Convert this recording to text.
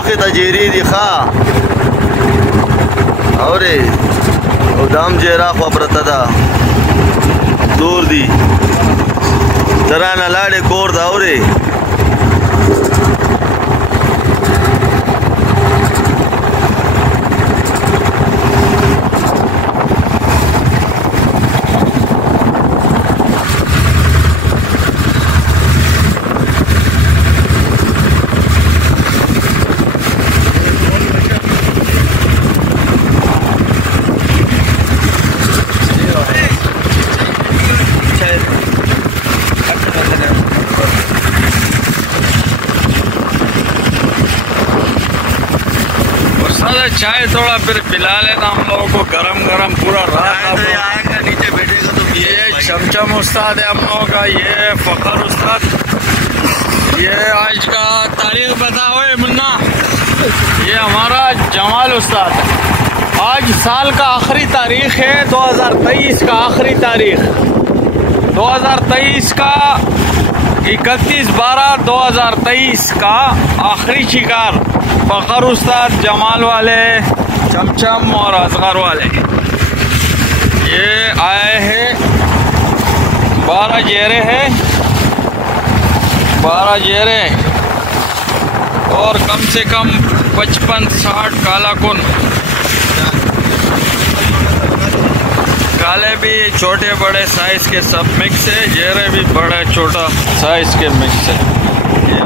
मखे तजेरी दिखा और दाम जेरा खबरता था दूर दी जरा न लाड़े कोर था और चाय थोड़ा फिर पिला लेना हम लोगों को गरम गरम पूरा रात नीचे बैठेगा तो ये चमचम उस्ताद है हम लोगों का, ये फखर उस्ताद। ये आज का तारीख बताओ मुन्ना, ये हमारा जमाल उस्ताद है। आज साल का आखिरी तारीख है 2023 का आखिरी तारीख 2023 का 31/12/2023 का आखिरी शिकार फखर उस्ताद, जमाल वाले, चमचम और असगर वाले ये आए हैं। 12 जेरे हैं, 12 जेरे और कम से कम 55-60 काला कुन। काले भी छोटे बड़े साइज के सब मिक्स है, जेरे भी बड़े छोटा साइज के मिक्स है। ये